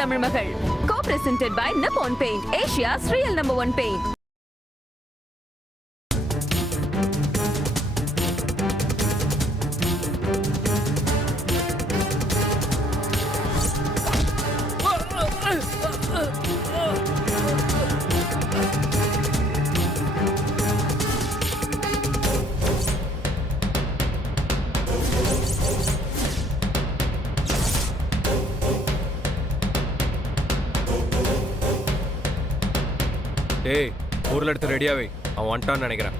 தமிழ் மகள். Co-presented by Nippon Paint, Asia's real #1 paint. டேய், ஊர்ல எடுத்து ரெடியாவே, அவன் வந்துட்டான்னு நினைக்கிறேன்.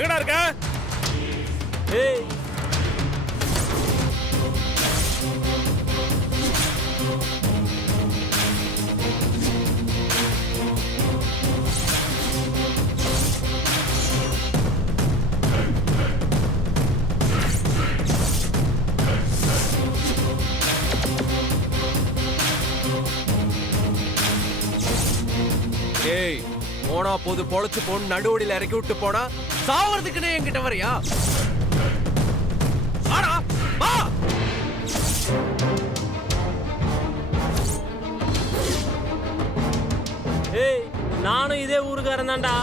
எங்கடா இருக்க? ஏய், ஏய், போனா போது பொழைச்சு போன்னு நடுவடியில இறக்கி விட்டு போனா சாவறதுக்குன்னு என்கிட்ட வரியா? ஆனா வா. ஏய், நானும் இதே ஊருக்காரன் தான்டா.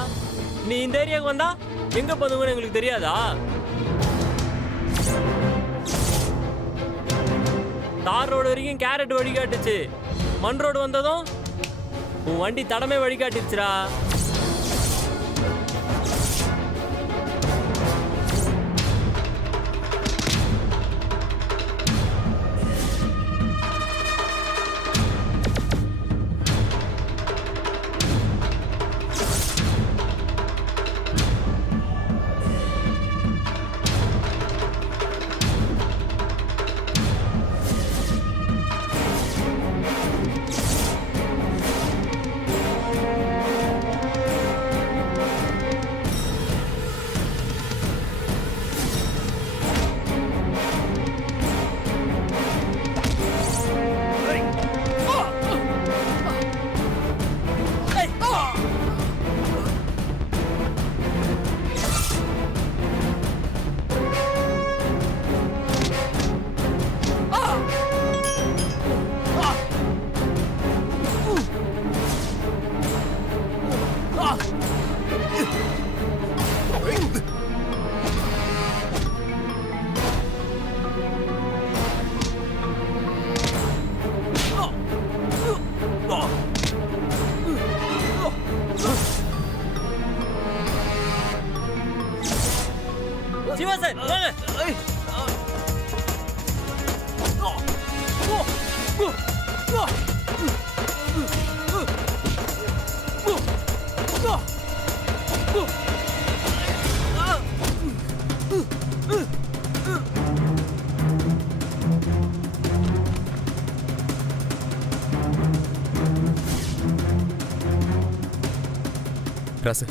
நீ இந்த ஏரியாவுக்கு வந்தா எங்க பண்ணுங்கன்னு எங்களுக்கு தெரியாதா? தார் ரோடு வரைக்கும் கேரட் வழிகாட்டுச்சு. மண் ரோடு வந்ததும் உன் வண்டி தடமே வழிகாட்டிருச்சுடா. சிவாசன் வாங்க. ராசு,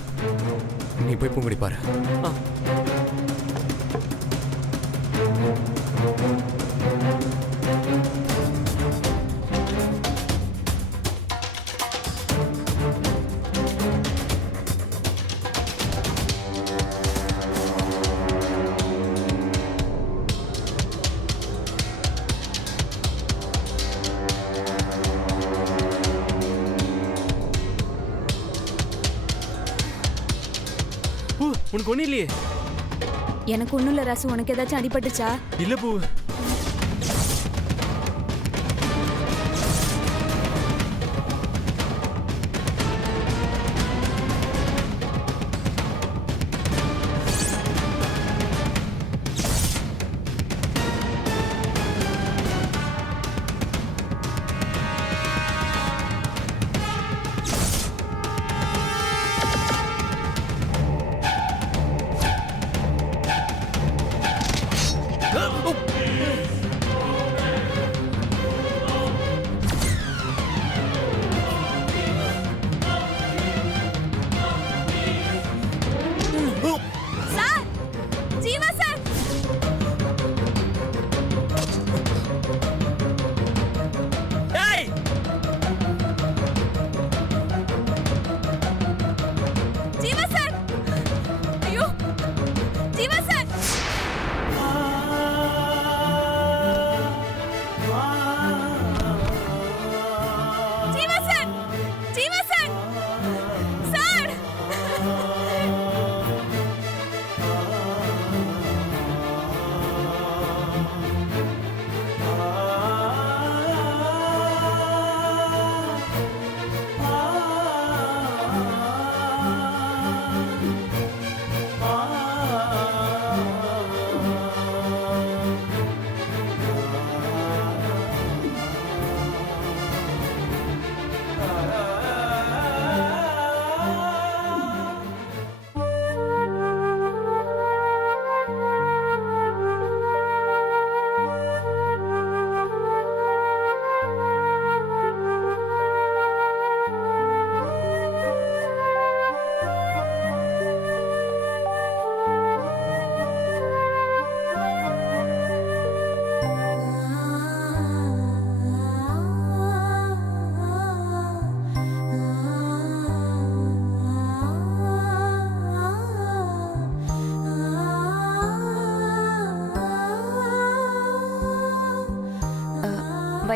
நீ போய் பூங்குடி பாரு. உனக்கு ஒன்றும் இல்லையே? எனக்கு ஒண்ணும் இல்ல ராசு. உனக்கு ஏதாச்சும் அடிபட்டுச்சா? இல்ல பூ.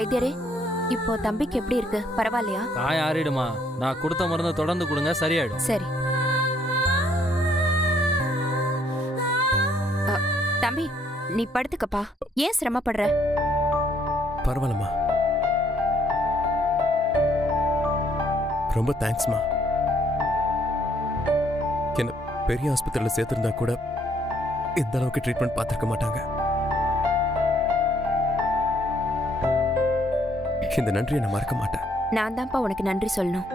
வைத்தியரே, இப்போ தம்பிக்கு எப்படி இருக்கு? பரவாயில்லையா? காயம் ஆறிடுமா, நான் கொடுத்த மருந்தை தொடர்ந்து கொடுங்க, சரியாயிடும். சரி. தம்பி, நீ படுத்துக்கப்பா. ஏன் சிரமப்படுற? பரவாயில்லம்மா. ரொம்ப தேங்க்ஸ்மா. என்ன பெரிய ஆஸ்பத்திரியில் சேர்த்திருந்தா கூட இந்த அளவுக்கு ட்ரீட்மெண்ட் பார்த்துருக்க மாட்டாங்க. இந்த நன்றியை நான் மறக்க மாட்டேன். நான் தான்ப்பா உனக்கு நன்றி சொல்லணும்.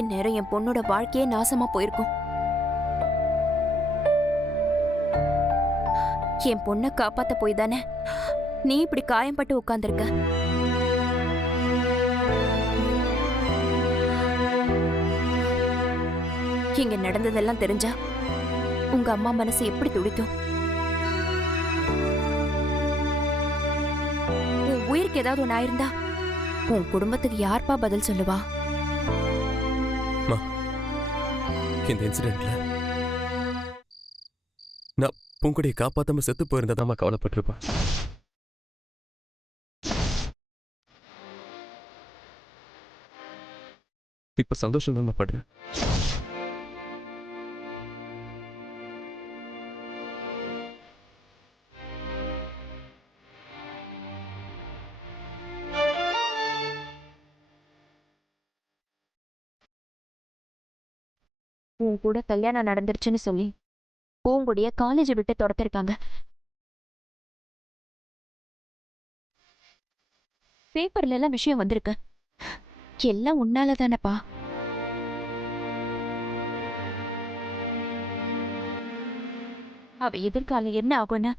இந்நேரம் என் பொண்ணோட வாழ்க்கையே நாசமா போயிருக்கும். என் பொண்ணை காப்பாத்த போய் தானே நீ இப்படி காயம்பட்டு உட்கார்ந்திருக்க. இங்க நடந்ததெல்லாம் தெரிஞ்சா உங்க அம்மா மனசு எப்படி துடிக்கும்? உன் உயிருக்கு ஏதாவது ஒன்று ஆயிருந்தா உன் குடும்பத்துக்கு யார்ப்பா பதில் சொல்லுவா? இந்த இன்சிடென்ட்ல நான் பூங்குடியை காப்பாத்தாம செத்து போயிருந்ததாமா கவலைப்பட்டிருப்பா. இப்ப சந்தோஷம் தான் படுறேன். உன் கூட கல்யாணம் நடந்துருச்சுன்னு சொல்லி பூங்குடிய காலேஜ் விட்டு துரத்திருக்காங்க. பேப்பர்ல எல்லாம் விஷயம் வந்திருக்கு. எல்லாம் உன்னால தானப்பா. அவ எதிர்காலம் என்ன ஆகும்னு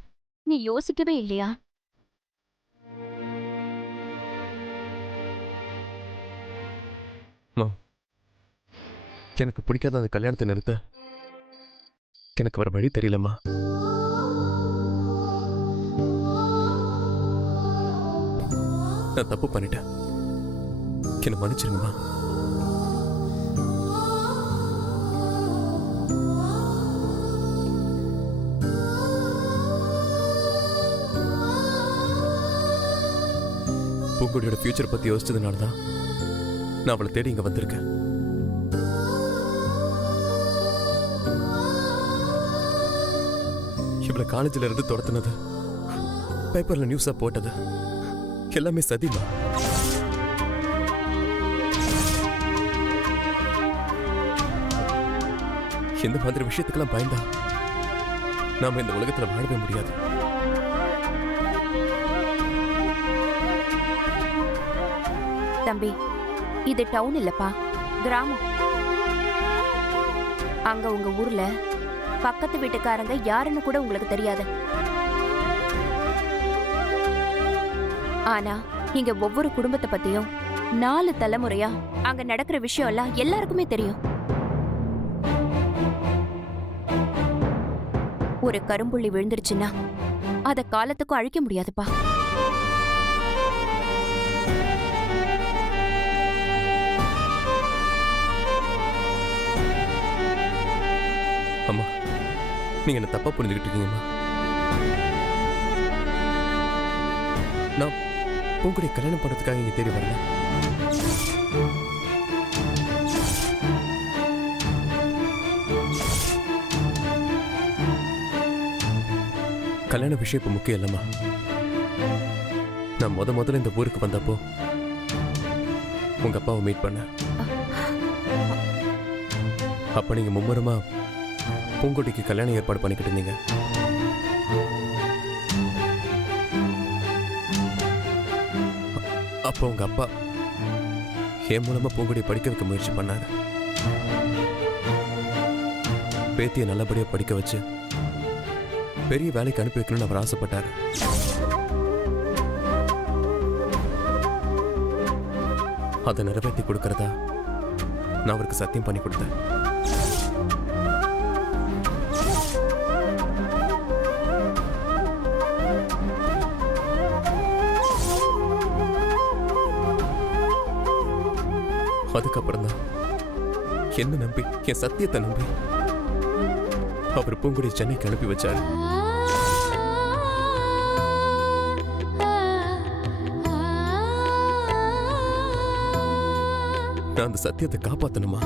நீ யோசிக்கவே இல்லையா? எனக்கு பிடிக்காத அந்த கல்யாணத்தை நிறுத்த எனக்கு வர வழி தெரியலம்மா. நான் தப்பு பண்ணிட்டேன். என்ன மன்னிச்சிருங்கம்மா. பூங்குடியோட ஃபியூச்சர் பத்தி யோசிச்சதுனால தான் நான் அவளை தேடி இங்க வந்திருக்கேன். இவளை காலேஜில் இருந்து துரத்துனது, பேப்பர்ல நியூஸா போட்டது எல்லாமே சதிமா. இந்த மாதிரி விஷயத்துக்கெல்லாம் பயந்தா நாம இந்த உலகத்துல வாழவே முடியாது. தம்பி, இது டவுன் இல்லப்பா, கிராமம். அங்க உங்க ஊர்ல பக்கத்து வீட்டுக்காரங்க யாருன்னு கூட உங்களுக்கு தெரியாது. ஆனா இங்க ஒவ்வொரு குடும்பத்தை பத்தியும் 4 தலைமுறையா அங்க நடக்கிற விஷயம் எல்லாம் எல்லாருக்குமே தெரியும். ஒரு கரும்புள்ளி விழுந்துருச்சுன்னா அத காலத்துக்கும் அழிக்க முடியாதுப்பா. அம்மா, நீங்க என்ன தப்பா புரிஞ்சுக்கிட்டு இருக்கீங்கம்மா. நான் பூங்குடியை கல்யாணம் பண்றதுக்காக இங்க தேடி வரல. கல்யாண விஷயம் இப்ப முக்கியம் இல்லம்மா. நான் முதல்ல இந்த ஊருக்கு வந்தப்போ உங்க அப்பாவை மீட் பண்ண. அப்ப நீங்க மும்முரமா பூங்குடிக்கு கல்யாணம் ஏற்பாடு பண்ணிக்கிட்டு இருந்தீங்க. அப்போ உங்க அப்பா என் மூலமா பூங்குடியை படிக்க வைக்க முயற்சி பண்ணாரு. பேத்தியை நல்லபடியா படிக்க வச்சு பெரிய வேலைக்கு அனுப்பி வைக்கணும்னு அவர் ஆசைப்பட்டார். அதை நிறைவேற்றி கொடுக்கறதா நான் அவருக்கு சத்தியம் பண்ணி கொடுத்தேன். அதுக்கப்புறம் தான் என்ன நம்பி, என் சத்தியத்தை நம்பி அவர் பூங்குடி சென்னைக்கு அனுப்பி வச்சாரு. நான் அந்த சத்தியத்தை காப்பாத்தணுமா?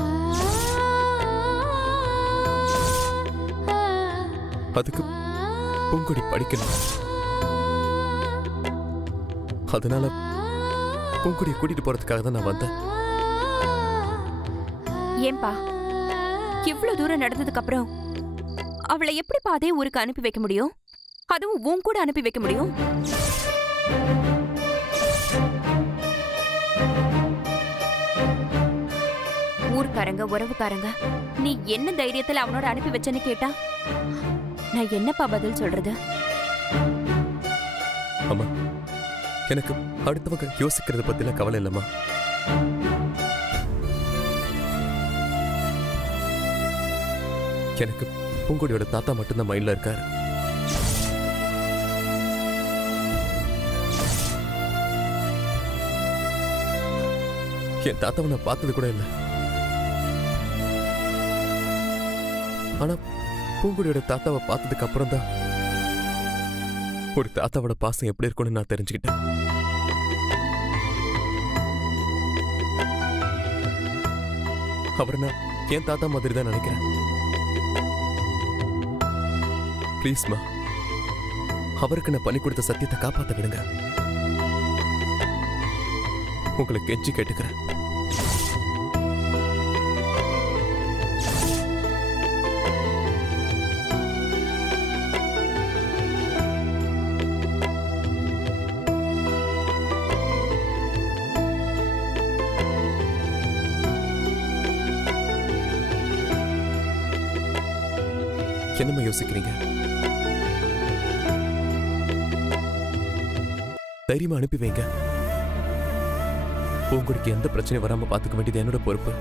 அதுக்கு பூங்கொடி படிக்கணும். அதனால பூங்கொடியை கூட்டிட்டு போறதுக்காக தான் நான் வந்தேன். ஏன்பா இவ்வளவு தூரம் நடந்ததுக்கு அப்புறம் அவளை எப்படிப்பா அதே ஊருக்கு அனுப்பி வைக்க முடியும்? அதுவும் உன் கூட அனுப்பி வைக்க முடியும்? ஊர்க்காரங்க உறவுக்காரங்க நீ என்ன தைரியத்துல அவனோட அனுப்பி வச்சேன்னு கேட்டா நான் என்னப்பா பதில் சொல்றது? அம்மா, எனக்கு அடுத்தவங்க யோசிக்கிறத பத்திலாம் கவலை இல்லம்மா. எனக்கு பூங்கொடியோட தாத்தா மட்டும்தான் மைண்ட்ல இருக்காரு. என் தாத்தாவை நான் பார்த்தது கூட இல்லை. ஆனா பூங்குடியோட தாத்தாவை பார்த்ததுக்கு அப்புறம் தான் ஒரு தாத்தாவோட பாசம் எப்படி இருக்கும்னு நான் தெரிஞ்சுக்கிட்டேன். அவரை நான் என் தாத்தா மாதிரி தான் நினைக்கிறேன். ப்ளீஸ்மா, அவருக்கு நான் பண்ணி கொடுத்த சத்தியத்தை காப்பாற்ற விடுங்க. உங்களை கெஞ்சி கேட்டுக்கிறேன். என்னம்மா யோசிக்கிறீங்க? தைரியமா அனுப்பி வைங்க. உங்களுக்கு எந்த பிரச்சனையும் வராம பாத்துக்க வேண்டியது என்னோட பொறுப்பு.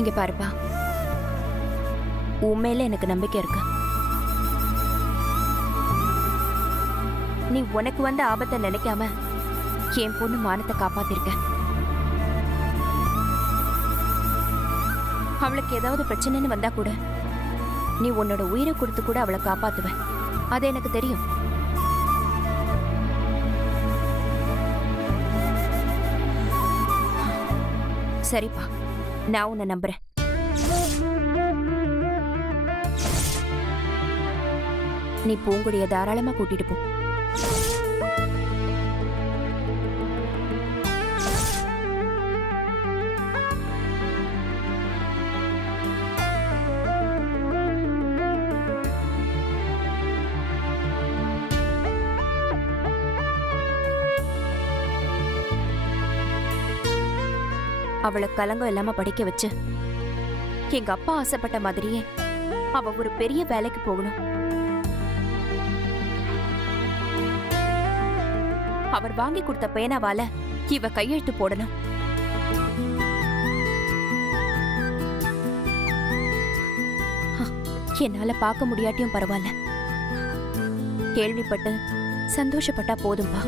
இங்க பாருப்பா, உண்மையில எனக்கு நம்பிக்கை இருக்கு. நீ உனக்கு வந்த ஆபத்தை நினைக்காம என் பொண்ணு மானத்தை காப்பாத்திருக்க. அவளுக்கு ஏதாவது பிரச்சனைன்னு வந்தா கூட நீ உன்னோட உயிரை கொடுத்து கூட அவளை காப்பாத்துவ. அது எனக்கு தெரியும். சரிப்பா, நான் உன்னை நம்புறேன். நீ பூங்குடிய தாராளமா கூட்டிட்டு போ. அவளை கலங்கம் இல்லாம படிக்க வச்சு எங்க அப்பா ஆசைப்பட்ட மாதிரியே அவ ஒரு பெரிய வேலைக்கு போகணும். அவர் வாங்கி கொடுத்த பேனாவால இவ கையெழுத்து போடணும். என்னால பார்க்க முடியாட்டியும் பரவாயில்ல, கேள்விப்பட்டு சந்தோஷப்பட்டா போதும்பா.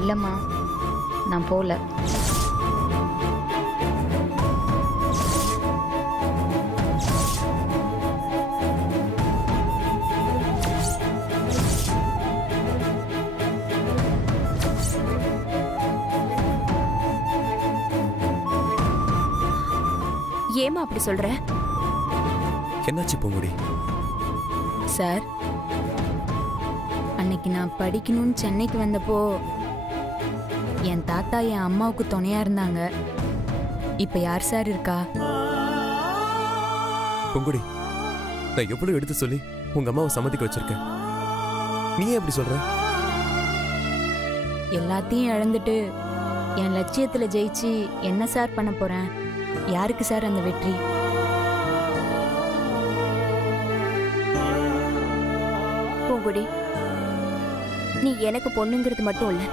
இல்லம்மா, நான் போல. ஏமா அப்படி சொல்ற? என்னாச்சு பூங்குடி? சார், அன்னைக்கு நான் படிக்கணும்னு சென்னைக்கு வந்தப்போ என் தாத்தா என் அம்மாவுக்கு துணையா இருந்தாங்க. இப்ப யார் சார் இருக்கா? பூங்குடி, நான் எவ்வளவு எடுத்து சொல்லி உங்க அம்மாவை சம்மதிக்க வச்சிருக்கேன். நீ ஏன் எப்படி சொல்ற? எல்லாத்தையும் இழந்துட்டு என் லட்சியத்துல ஜெயிச்சு என்ன சார் பண்ண போறேன்? யாருக்கு சார் அந்த வெற்றி? பூங்குடி, நீ எனக்கு பொண்ணுங்கிறது மட்டும் இல்ல,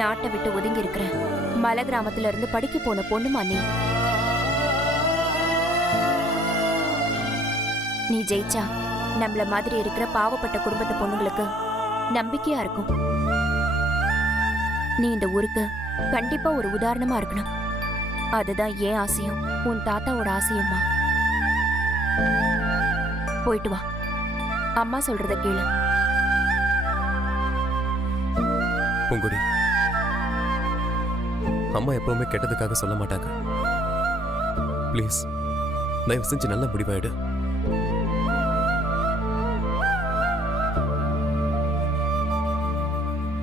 நாட்டை விட்டு ஒதுங்கி இருக்கிற மலை கிராமத்துல இருந்து படிக்க போன பொண்ணுமா நீ. நீ ஜெயிச்சா நம்மள மாதிரி இருக்கிற பாவப்பட்ட குடும்பத்து பொண்ணுங்களுக்கு நம்பிக்கையா இருக்கும். நீ இந்த ஊருக்கு கண்டிப்பா ஒரு உதாரணமா இருக்கணும். அதுதான் என் ஆசையும் உன் தாத்தாவோட ஆசையும்மா. போயிட்டு வா, அம்மா சொல்றத கேளு. பூங்குடி, அம்மா எப்பவுமே கெட்டதுக்காக சொல்ல மாட்டாங்க. ப்ளீஸ் தயவு செஞ்சு நல்ல முடிவாயிடு.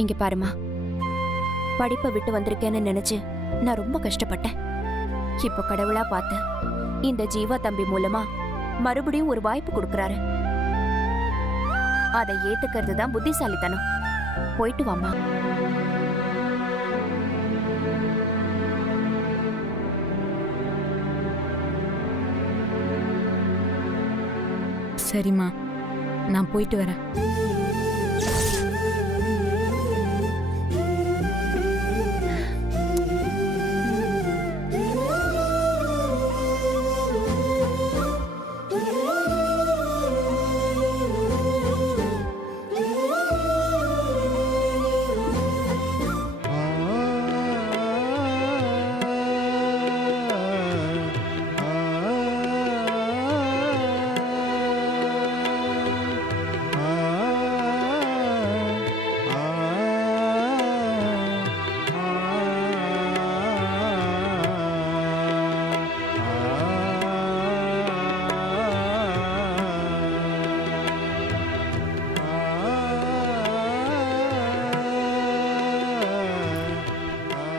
இங்க பாருமா, படிப்பை விட்டு வந்திருக்கேன்னு நினைச்சு நான் ரொம்ப கஷ்டப்பட்டேன். இப்ப கடவுளா பார்த்து இந்த ஜீவா தம்பி மூலமா மறுபடியும் ஒரு வாய்ப்பு கொடுக்கறாரு. அதை ஏத்துக்கிறது தான் புத்திசாலித்தனம். போயிட்டு வாமா. சரிம்மா, நான் போயிட்டு வரேன்.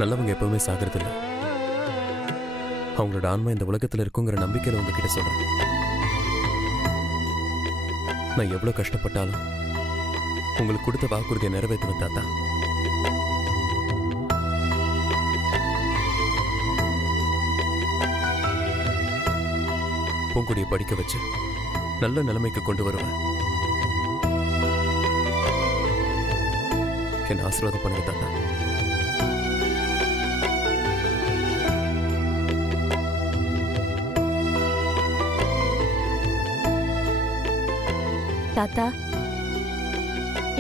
நல்லவங்க எப்பவுமே சாகிறதில்ல. அவங்களோட ஆன்மா இந்த உலகத்துல இருக்குங்கிற நம்பிக்கையில உங்ககிட்ட சொல்றேன். நான் எவ்வளவு கஷ்டப்பட்டாலும் உங்களுக்கு கொடுத்த வாக்குறுதியை நிறைவேற்றுவேன் தாத்தா. பூங்குடியை படிக்க வச்சு நல்ல நிலைமைக்கு கொண்டு வருவேன். என்ன ஆசீர்வாதம் பண்ணுங்க தாத்தா. தாத்தா,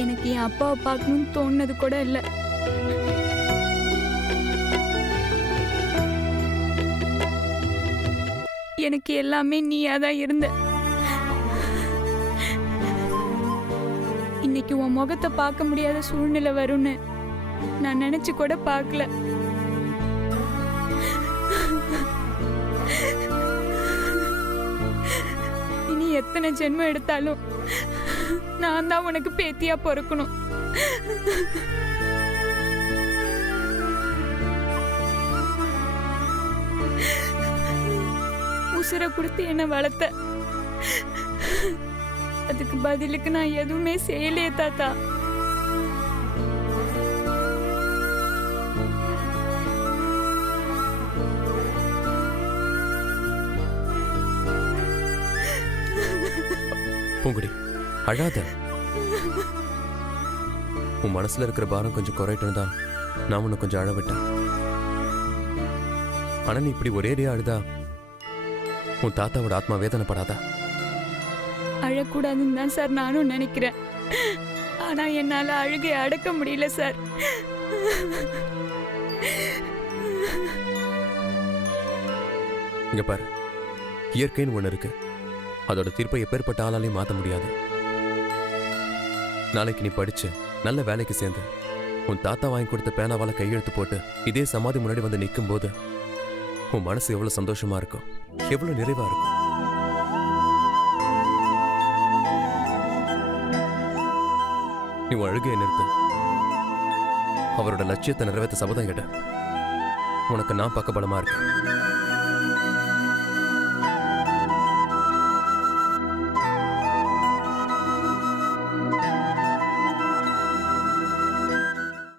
எனக்கு என் அப்பாவை பார்க்கணும்னு தோணுனது கூட இல்லை. எனக்கு எல்லாமே நீயா தான் இருந்த. இன்னைக்கு உன் முகத்தை பார்க்க முடியாத சூழ்நிலை வரும்னு நான் நினைச்சு கூட பார்க்கல. இனி எத்தனை ஜென்மம் எடுத்தாலும் நான் தான் உனக்கு பேத்தியா பொறுக்கணும். உசுரை கொடுத்து என்ன வளர்த்த, அதுக்கு பதிலுக்கு நான் எதுவுமே செய்யலையே தாத்தா. பூங்குடி, அழாத. உன் மனசுல இருக்கிற பாரம் கொஞ்சம் குறையட்டும் தான் நான் உன்னை கொஞ்சம் அழ விட்டேன். ஆனா நீ இப்படி ஒரேடியா அழுதா உன் தாத்தாவோட ஆத்மா வேதனைப்படாதா? அழக்கூடாதுன்னு தான் சார் நானும் நினைக்கிறேன். ஆனா என்னால அழுகை அடக்க முடியல சார். இங்க பாரு, இயற்கைன்னு ஒண்ணு இருக்கு. அதோட தீர்ப்பை எப்பேற்பட்ட ஆளாலையும் மாற்ற முடியாது. நாளைக்கு நீ படிச்சு நல்ல வேலைக்கு சேர்ந்து உன் தாத்தா வாங்கி கொடுத்த பேனாவால கையெழுத்து போட்டு இதே சமாதி முன்னாடி வந்து நிற்கும் போது உன் மனசு எவ்வளவு சந்தோஷமா இருக்கும், எவ்வளவு நிறைவா இருக்கும். நீ உன் அழுகையை நிறுத்து. அவரோட லட்சியத்தை நிறைவேற்ற சபதம் கேட்ட உனக்கு நான் பக்கபலமா இருக்கேன்.